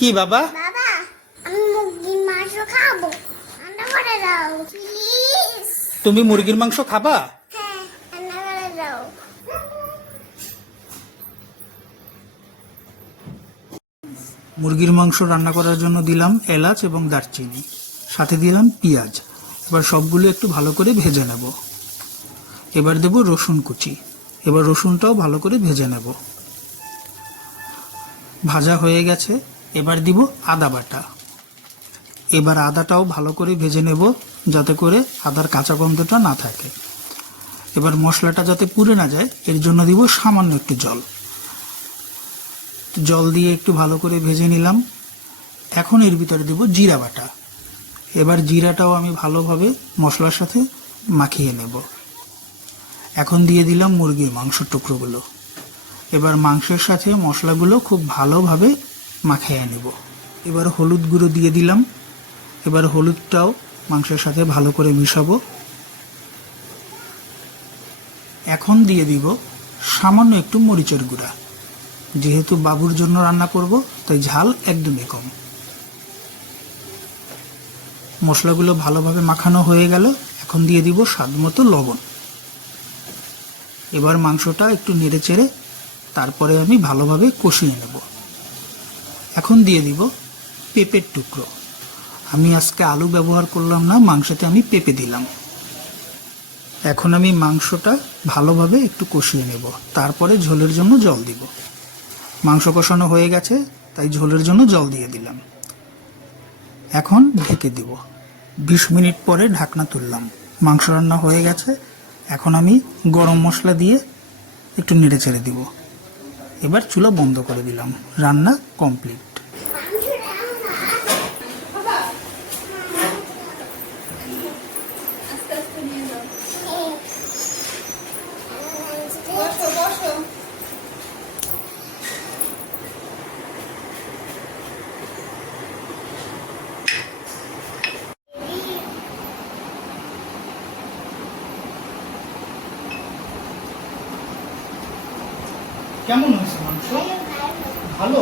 কি বাবা? বাবা, আমি মুরগির মাংস খাবো, রান্না করে দাও প্লিজ। তুমি মুরগির মাংস খাবা? হ্যাঁ, রান্না করে দাও। মুরগির মাংস রান্না করার জন্য দিলাম এলাচ এবং দারচিনি, সাথে দিলাম পেঁয়াজ। এবার সবগুলো একটু ভালো করে ভেজে নেব। এবার দেব রসুন কুচি। এবার রসুনটাও ভালো করে ভেজে নেব। ভাজা হয়ে গেছে, এবার দিব আদা বাটা। এবার আদাটাও ভালো করে ভেজে নেব, যাতে করে আদার কাঁচা গন্ধটা না থাকে। এবার মশলাটা যাতে পুড়ে না যায়, এর জন্য দিব সামান্য একটু জল। জল দিয়ে একটু ভালো করে ভেজে নিলাম। এখন এর ভিতরে দেব জিরা বাটা। এবার জিরাটাও আমি ভালোভাবে মশলার সাথে মাখিয়ে নেব। এখন দিয়ে দিলাম মুরগির মাংসের টুকরোগুলো। এবার মাংসের সাথে মশলাগুলো খুব ভালোভাবে মাখিয়ে নেব। এবার হলুদ গুঁড়ো দিয়ে দিলাম। এবার হলুদটাও মাংসের সাথে ভালো করে মিশাবো। এখন দিয়ে দিব সামান্য একটু মরিচের গুঁড়া। যেহেতু বাবুর জন্য রান্না করব, তাই ঝাল একদমই কম। মশলাগুলো ভালোভাবে মাখানো হয়ে গেল। এখন দিয়ে দিব স্বাদ মতো লবণ। এবার মাংসটা একটু নেড়ে চেড়ে তারপরে আমি ভালোভাবে কষিয়ে নেব। এখন দিয়ে দিব পেঁপের টুকরো। আমি আজকে আলু ব্যবহার করলাম না, মাংসতে আমি পেঁপে দিলাম। এখন আমি মাংসটা ভালোভাবে একটু কষিয়ে নেব, তারপরে ঝোলের জন্য জল দিব। মাংস কষানো হয়ে গেছে, তাই ঝোলের জন্য জল দিয়ে দিলাম। এখন ঢেকে দিব। 20 মিনিট পরে ঢাকনা তুললাম। মাংস রান্না হয়ে গেছে। এখন আমি গরম মশলা দিয়ে একটু নেড়ে চেড়ে দিব। এবার চুলা বন্ধ করে দিলাম। রান্না কমপ্লিট। কেমন হয়েছে মাংস? ভালো?